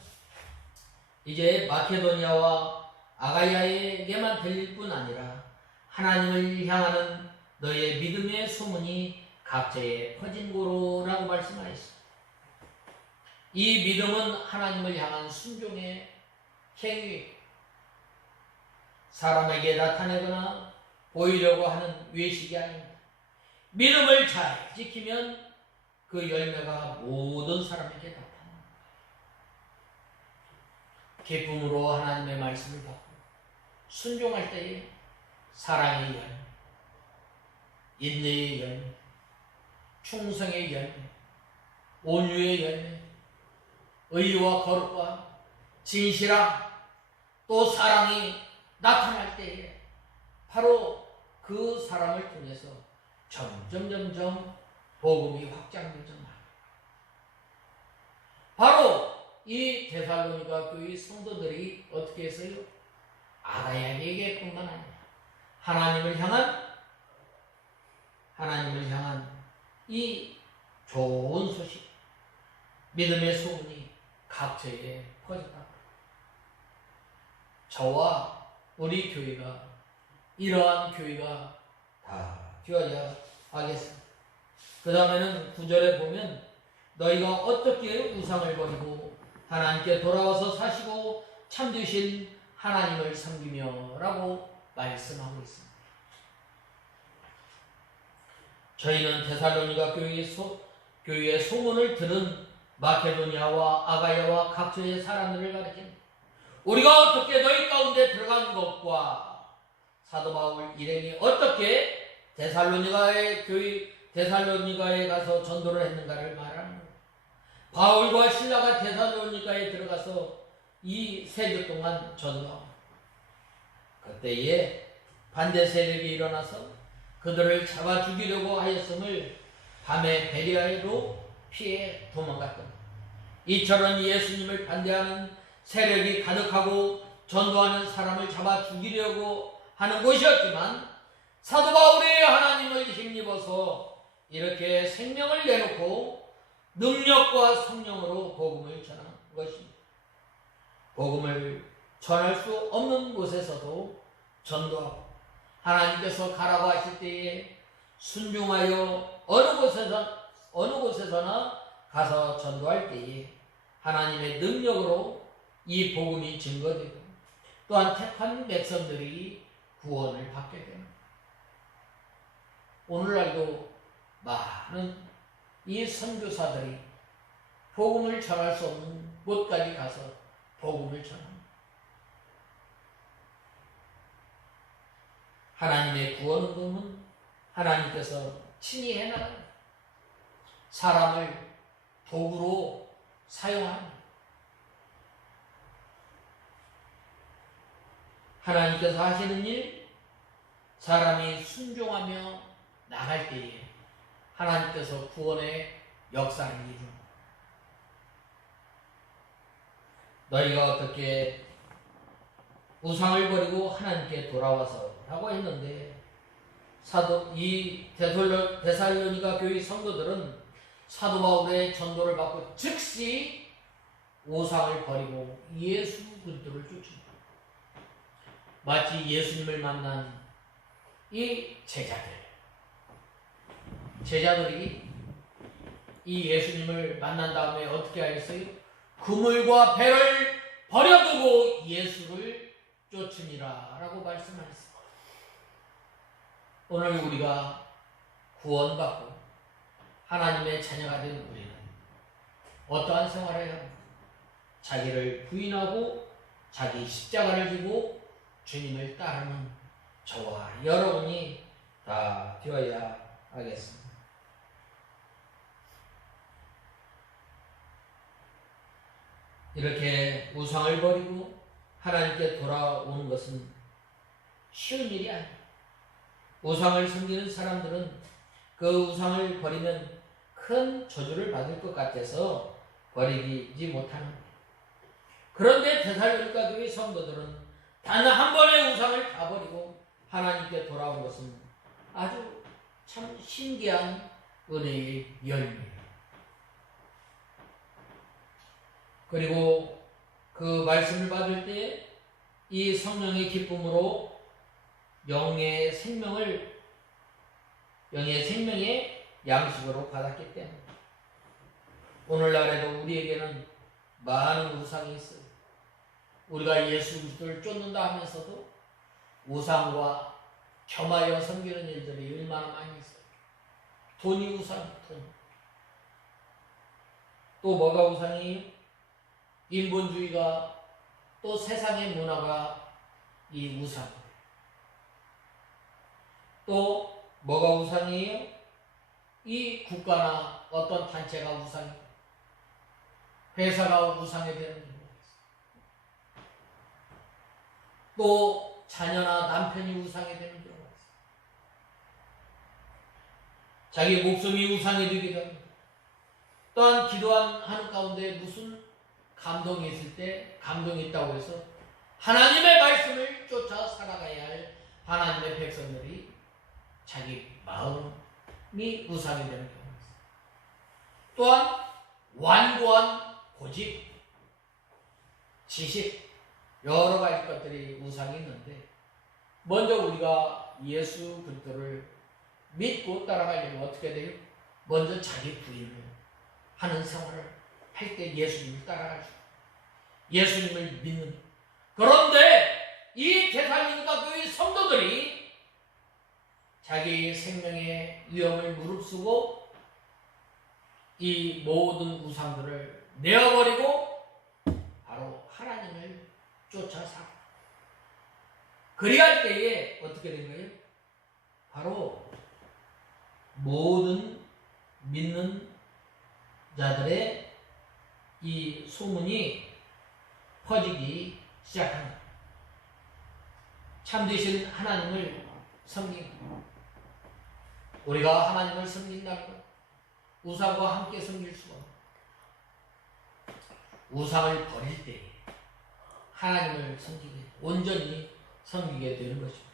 이제 마케도니아와 아가야에게만 들릴 뿐 아니라 하나님을 향하는 너의 믿음의 소문이 각처에 퍼진 고로라고 말씀하셨습니다. 이 믿음은 하나님을 향한 순종의 행위, 사람에게 나타내거나 보이려고 하는 외식이 아닙니다. 믿음을 잘 지키면 그 열매가 모든 사람에게 나타납니다. 기쁨으로 하나님의 말씀을 받고 순종할 때에 사랑의 열매, 인내의 열매, 충성의 열매, 온유의 열매, 의와 거룩과 진실함 또 사랑이 나타날 때에 바로 그 사람을 통해서 점점 복음이 확장되죠. 바로 이 데살로니가 교회 성도들이 어떻게 했어요? 아가야에게뿐만 아니라 하나님을 향한 이 좋은 소식, 믿음의 소문이 각처에 퍼졌다. 저와 우리 교회가 이러한 교회가 다 되어야 하겠습니다. 그 다음에는 9절에 보면 너희가 어떻게 우상을 버리고 하나님께 돌아와서 사시고 참되신 하나님을 섬기며 라고 말씀하고 있습니다. 저희는 데살로니가 교회의 소문을 들은 마케도니아와 아가야와 각처의 사람들을 가리킵니다. 우리가 어떻게 너희 가운데 들어간 것과 사도 바울 일행이 어떻게 데살로니가에 가서 전도를 했는가를 말하는 거예요. 바울과 실라가 데살로니가에 들어가서 이 3주 동안 전도합니다. 그때에 반대 세력이 일어나서 그들을 잡아 죽이려고 하였음을 밤에 베리아로 피해 도망갔던 이처럼 예수님을 반대하는 세력이 가득하고 전도하는 사람을 잡아 죽이려고 하는 곳이었지만 사도 바울이 하나님을 힘입어서 이렇게 생명을 내놓고 능력과 성령으로 복음을 전한 것입니다. 복음을 전할 수 없는 곳에서도 전도하고 하나님께서 가라고 하실 때에 순종하여 어느 곳에서나 가서 전도할 때에 하나님의 능력으로 이 복음이 증거되고 또한 택한 백성들이 구원을 받게 됩니다. 오늘날도 많은 이 선교사들이 복음을 전할 수 없는 곳까지 가서 복음을 전합니다. 하나님의 구원 운동은 하나님께서 친히 해나가는 사람을 도구로 사용합니다. 하나님께서 하시는 일, 사람이 순종하며 나갈 때에 하나님께서 구원의 역사를 이루는 너희가 어떻게 우상을 버리고 하나님께 돌아와서 라고 했는데 이 데살로니가 교회 성도들은 사도 바울의 전도를 받고 즉시 우상을 버리고 예수 그리스도를 쫓습니다. 마치 예수님을 만난 이 제자들이 이 예수님을 만난 다음에 어떻게 하였어요? 그물과 배를 버려두고 예수를 쫓으니라 라고 말씀하셨습니다. 오늘 우리가 구원받고 하나님의 자녀가 된 우리는 어떠한 생활을 해야 합니까? 자기를 부인하고 자기 십자가를 지고 주님을 따르는 저와 여러분이 다 되어야 하겠습니다. 이렇게 우상을 버리고 하나님께 돌아오는 것은 쉬운 일이 아닙니다. 우상을 섬기는 사람들은 그 우상을 버리면 큰 저주를 받을 것 같아서 버리지 못하는 거예요. 그런데 데살로니가 교회 성도들은 단 한 번의 우상을 다 버리고 하나님께 돌아온 것은 아주 참 신기한 은혜의 열매예요. 그리고 그 말씀을 받을 때 이 성령의 기쁨으로 영의 생명의 양식으로 받았기 때문에 오늘날에도 우리에게는 많은 우상이 있어요. 우리가 예수 그리스도를 쫓는다 하면서도 우상과 겸하여 섬기는 일들이 얼마나 많이 있어요. 돈이 우상이에요. 돈. 또 뭐가 우상이에요? 인본주의가 또 세상의 문화가 이 우상. 또 뭐가 우상이에요? 이 국가나 어떤 단체가 우상이에요. 회사가 우상이 되는 경우가 있어요. 또 자녀나 남편이 우상이 되는 경우가 있어요. 자기 목숨이 우상이 되기도 합니다. 또한 기도하는 가운데 무슨 감동이 있을 때 감동이 있다고 해서 하나님의 말씀을 쫓아 살아가야 할 하나님의 백성들이 자기 마음이 우상이 되는 경우가 있어요. 또한 완고한 고집, 지식, 여러 가지 것들이 우상이 있는데 먼저 우리가 예수 그리스도를 믿고 따라가려면 어떻게 돼요? 먼저 자기 부인을 하는 생활을 할 때 예수님을 따라가죠. 예수님을 믿는. 그런데 이 데살로니가 교회 성도들이 자기 생명의 위험을 무릅쓰고 이 모든 우상들을 내어버리고 바로 하나님을 쫓아 살아. 그리할 때에 어떻게 된 거예요? 바로 모든 믿는 자들의 이 소문이 퍼지기 시작합니다. 참되신 하나님을 섬기고 우리가 하나님을 섬긴다면 우상과 함께 섬길 수가 없습니다. 우상을 버릴 때 하나님을 온전히 섬기게 되는 것입니다.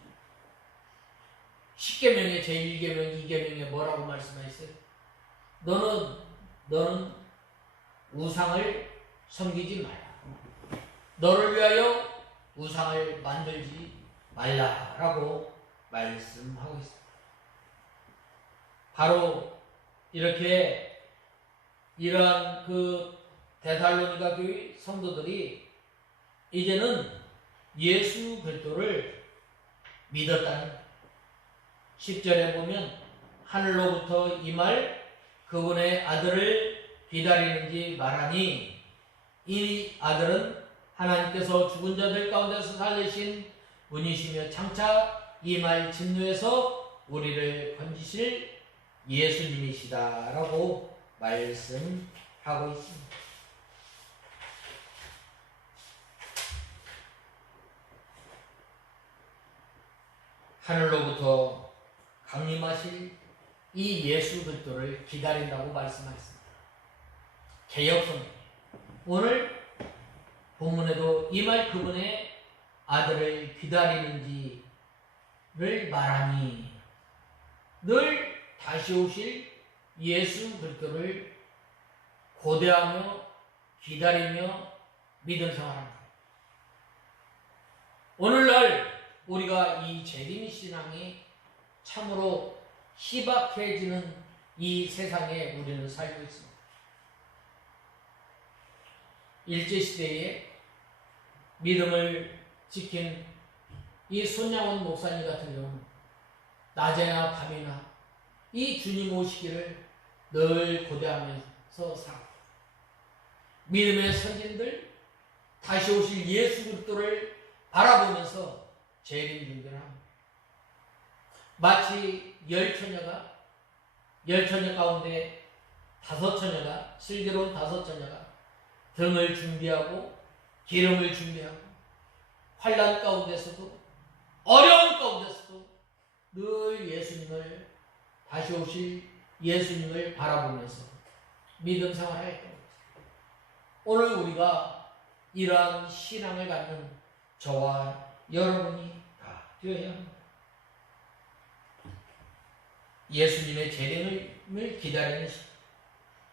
10계명의 제1계명, 2계명에 뭐라고 말씀하셨어요? 너는 우상을 섬기지 마라. 너를 위하여 우상을 만들지 말라라고 말씀하고 있습니다. 바로 이렇게 이러한 그 데살로니가 교회 성도들이 이제는 예수 그리스도를 믿었다는 10절에 보면 하늘로부터 임할 그분의 아들을 기다리는지 말하니 이 아들은 하나님께서 죽은 자들 가운데서 살리신 분이시며 장차 임할 진노에서 우리를 건지실 예수님이시다라고 말씀하고 있습니다. 하늘로부터 강림하실 이 예수 그리스도를 기다린다고 말씀하셨습니다. 개역성경 오늘 본문에도 임할 그분의 아들을 기다리는지를 말하니 늘 다시 오실 예수 그리스도를 고대하며 기다리며 믿음 생활합니다. 오늘날 우리가 이 재림 신앙이 참으로 희박해지는 이 세상에 우리는 살고 있습니다. 일제시대에 믿음을 지킨 이 손양원 목사님 같은 경우는 낮에나 밤이나 이 주님 오시기를 늘 고대하면서 살았다. 믿음의 선진들 다시 오실 예수 그리스도를 바라보면서 재림 준비를 합니다. 마치 열 처녀 가운데 5처녀가 슬기로운 5처녀가 등을 준비하고 기름을 준비하고 환난 가운데서도 어려운 가운데서도 늘 예수님을 다시 오실 예수님을 바라보면서 믿음 생활을 했던 거죠. 오늘 우리가 이러한 신앙을 갖는 저와 여러분이 다 되어야 합니다. 예수님의 재림을 기다리는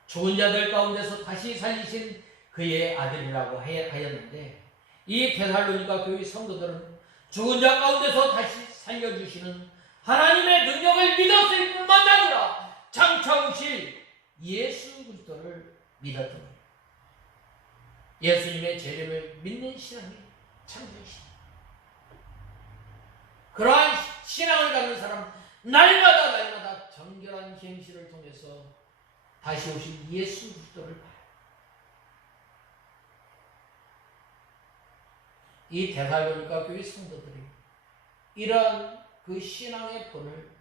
죽은 자들 가운데서 다시 살리신 그의 아들이라고 하였는데 이 데살로니가 교회 성도들은 죽은 자 가운데서 다시 살려주시는 하나님의 능력을 믿었을 뿐만 아니라 장차 오실 예수 그리스도를 믿었던 거예요. 예수님의 재림을 믿는 신앙이 참되신 그러한 신앙을 갖는 사람 날마다 정결한 행실을 통해서 다시 오신 예수 그리스도를 봐요. 이 데살로니가 교회 성도들이 이러한 그 신앙의 본을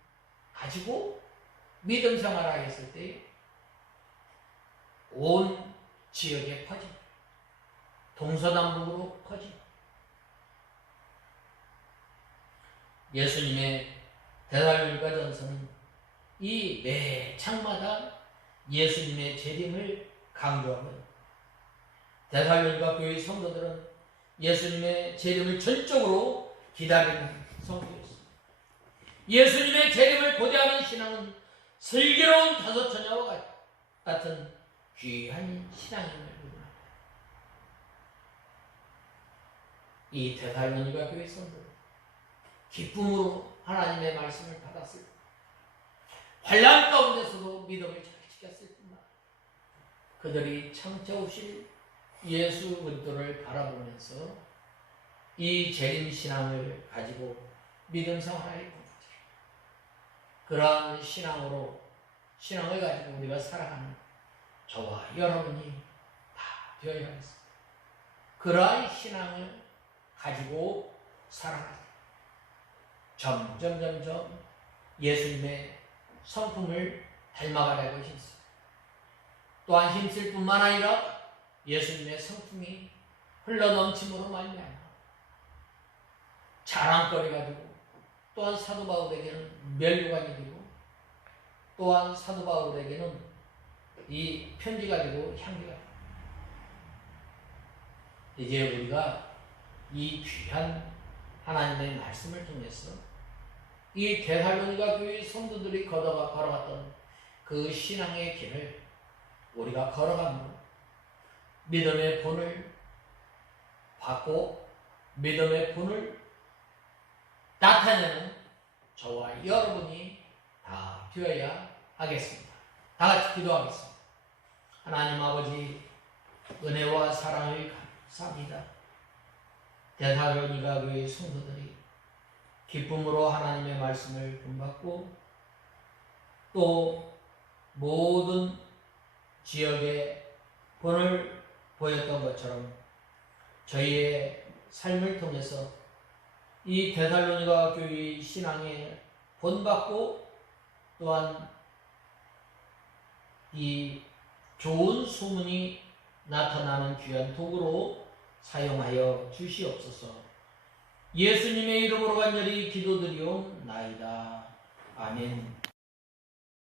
가지고 믿음 생활하였을 때 온 지역에 퍼집니다. 동서남북으로 퍼집니다. 예수님의 데살로니가 전서는 이 매 창마다 예수님의 재림을 강조하고요. 데살로니가 교회 성도들은 예수님의 재림을 전적으로 기다리는 성도였습니다. 예수님의 재림을 고대하는 신앙은 슬기로운 5처녀와 같은 귀한 신앙임을 의미합니다. 이 데살로니가 교회 성도는 기쁨으로 하나님의 말씀을 받았을 때 환난 가운데서도 믿음을 잘 지켰을 뿐만 그들이 장차 오실 예수 그리스도를 바라보면서 이 재림 신앙을 가지고 믿음 생활을 했던 거죠. 그러한 신앙을 가지고 우리가 살아가는 저와 여러분이 다 되어야 하겠습니다. 그러한 신앙을 가지고 살아가자. 점점 예수님의 성품을 닮아가려고 힘씁니다. 또한 힘쓸 뿐만 아니라 예수님의 성품이 흘러넘침으로 말미암아 자랑거리가 되고 또한 사도 바울에게는 면류관이 되고 또한 사도 바울에게는 이 편지가 되고 향기가 되고 이제 우리가 이 귀한 하나님의 말씀을 통해서 이 데살로니가 교회 성도들이 걸어갔던 그 신앙의 길을 우리가 걸어가므로 믿음의 본을 받고 믿음의 본을 나타내는 저와 여러분이 다 되어야 하겠습니다. 다 같이 기도하겠습니다. 하나님 아버지, 은혜와 사랑을 감사합니다. 데살로니가 교회 성도들이 기쁨으로 하나님의 말씀을 본받고 또 모든 지역에 본을 보였던 것처럼 저희의 삶을 통해서 이 데살로니가 교회의 신앙에 본받고 또한 이 좋은 소문이 나타나는 귀한 도구로 사용하여 주시옵소서. 예수님의 이름으로 간절히 기도드리옵나이다. 아멘.